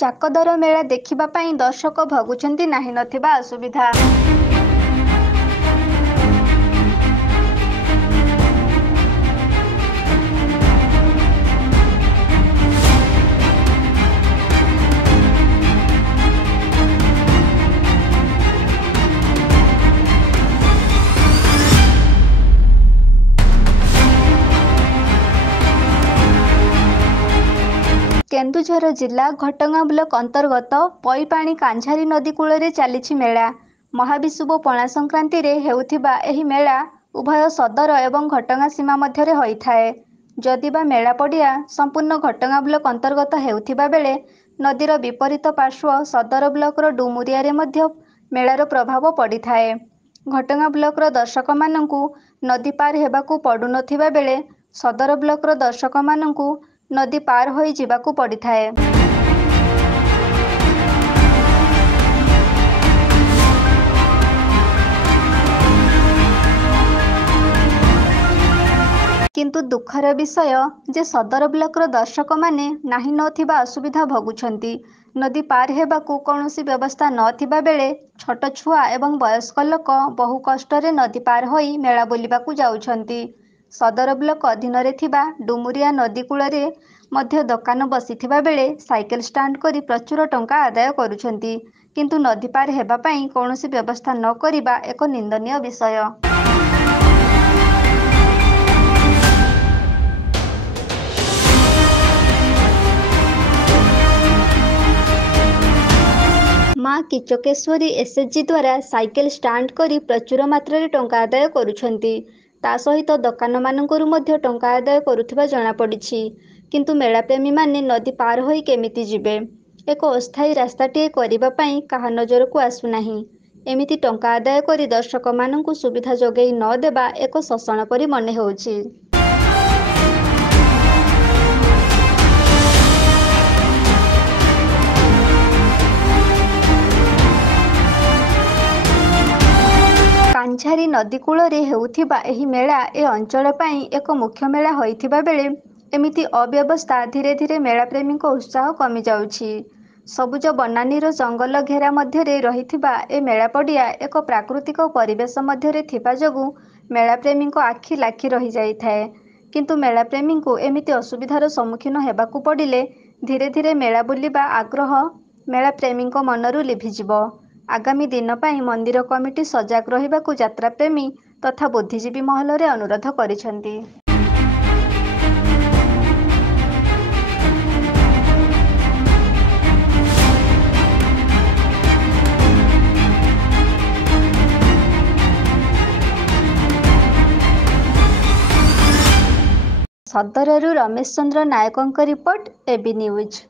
ଚାକଦର ମେଳା ଦେଖିବା ପାଇଁ ଦର୍ଶକ ଭୋଗୁଛନ୍ତି ନାହିଁ ନଥିବା ଅସୁବିଧା। କେନ୍ଦୁଝର ଜିଲ୍ଲା ଘଟଗାଁ ବ୍ଲକ ଅନ୍ତର୍ଗତ ପଇପାଣି କାଞ୍ଝାରୀ ନଦୀ କୂଳରେ ଚାଲିଛି ମେଳା। ମହାବିଷୁବ ପଣା ସଂକ୍ରାନ୍ତିରେ ହେଉଥିବା ଏହି ମେଳା ଉଭୟ ସଦର ଏବଂ ଘଟଗାଁ ସୀମା ମଧ୍ୟରେ ହୋଇଥାଏ। ଯଦିବା ମେଳା ପଡ଼ିଆ ସମ୍ପୂର୍ଣ୍ଣ ଘଟଗାଁ ବ୍ଲକ ଅନ୍ତର୍ଗତ ହେଉଥିବା ବେଳେ ନଦୀର ବିପରୀତ ପାର୍ଶ୍ୱ ସଦର ବ୍ଲକର ଡୁମୁରିଆରେ ମଧ୍ୟ ମେଳାର ପ୍ରଭାବ ପଡ଼ିଥାଏ। ଘଟଗାଁ ବ୍ଲକର ଦର୍ଶକମାନଙ୍କୁ ନଦୀ ପାର ହେବାକୁ ପଡୁନଥିବା ବେଳେ ସଦର ବ୍ଲକର ଦର୍ଶକମାନଙ୍କୁ ନଦୀ ପାର ହୋଇ ଯିବାକୁ ପଡ଼ିଥାଏ। କିନ୍ତୁ ଦୁଃଖର ବିଷୟ ଯେ ସଦର ବ୍ଲକର ଦର୍ଶକମାନେ ନାହିଁ ନଥିବା ଅସୁବିଧା ଭୋଗୁଛନ୍ତି। ନଦୀ ପାର ହେବାକୁ କୌଣସି ବ୍ୟବସ୍ଥା ନଥିବା ବେଳେ ଛୋଟ ଛୁଆ ଏବଂ ବୟସ୍କ ଲୋକ ବହୁ କଷ୍ଟରେ ନଦୀ ପାର ହୋଇ ମେଳା ବୁଲିବାକୁ ଯାଉଛନ୍ତି। ସଦର ବ୍ଲକ ଅଧୀନରେ ଥିବା ଡୁମୁରିଆ ନଦୀ କୂଳରେ ମଧ୍ୟ ଦୋକାନ ବସିଥିବା ବେଳେ ସାଇକେଲ ଷ୍ଟାଣ୍ଡ କରି ପ୍ରଚୁର ଟଙ୍କା ଆଦାୟ କରୁଛନ୍ତି। କିନ୍ତୁ ନଦୀ ପାର ହେବା ପାଇଁ କୌଣସି ବ୍ୟବସ୍ଥା ନ କରିବା ଏକ ନିନ୍ଦନୀୟ ବିଷୟ। ମା କିଚକେଶ୍ୱରୀ ଏସଏଚଜି ଦ୍ୱାରା ସାଇକେଲ ଷ୍ଟାଣ୍ଡ କରି ପ୍ରଚୁର ମାତ୍ରାରେ ଟଙ୍କା ଆଦାୟ କରୁଛନ୍ତି। ତା ସହିତ ଦୋକାନମାନଙ୍କରୁ ମଧ୍ୟ ଟଙ୍କା ଆଦାୟ କରୁଥିବା ଜଣାପଡ଼ିଛି। କିନ୍ତୁ ମେଳାପ୍ରେମୀମାନେ ନଦୀ ପାର ହୋଇ କେମିତି ଯିବେ? ଏକ ଅସ୍ଥାୟୀ ରାସ୍ତାଟିଏ କରିବା ପାଇଁ କାହା ନଜରକୁ ଆସୁନାହିଁ। ଏମିତି ଟଙ୍କା ଆଦାୟ କରି ଦର୍ଶକମାନଙ୍କୁ ସୁବିଧା ଯୋଗାଇ ନ ଦେବା ଏକ ଶୋଷଣ ପରି ମନେ ହେଉଛି। କାଞ୍ଝାରୀ ନଦୀ କୂଳରେ ହେଉଥିବା ଏହି ମେଳା ଏ ଅଞ୍ଚଳ ପାଇଁ ଏକ ମୁଖ୍ୟ ମେଳା ହୋଇଥିବା ବେଳେ ଏମିତି ଅବ୍ୟବସ୍ଥା ଧୀରେ ଧୀରେ ମେଳାପ୍ରେମୀଙ୍କ ଉତ୍ସାହ କମିଯାଉଛି। ସବୁଜ ବନାନୀର ଜଙ୍ଗଲ ଘେରା ମଧ୍ୟରେ ରହିଥିବା ଏ ମେଳା ପଡ଼ିଆ ଏକ ପ୍ରାକୃତିକ ପରିବେଶ ମଧ୍ୟରେ ଥିବା ଯୋଗୁଁ ମେଳାପ୍ରେମୀଙ୍କ ଆଖି ଲାଖି ରହିଯାଇଥାଏ। କିନ୍ତୁ ମେଳାପ୍ରେମୀଙ୍କୁ ଏମିତି ଅସୁବିଧାର ସମ୍ମୁଖୀନ ହେବାକୁ ପଡ଼ିଲେ ଧୀରେ ଧୀରେ ମେଳା ବୁଲିବା ଆଗ୍ରହ ମେଳାପ୍ରେମୀଙ୍କ ମନରୁ ଲିଭିଯିବ। ଆଗାମୀ ଦିନ ପାଇଁ ମନ୍ଦିର କମିଟି ସଜାଗ ରହିବାକୁ ଯାତ୍ରାପ୍ରେମୀ ତଥା ବୁଦ୍ଧିଜୀବୀ ମହଲରେ ଅନୁରୋଧ କରିଛନ୍ତି। ସଦରରୁ ରମେଶ ଚନ୍ଦ୍ର ନାୟକଙ୍କ ରିପୋର୍ଟ, এবি ନ୍ୟୁଜ୍।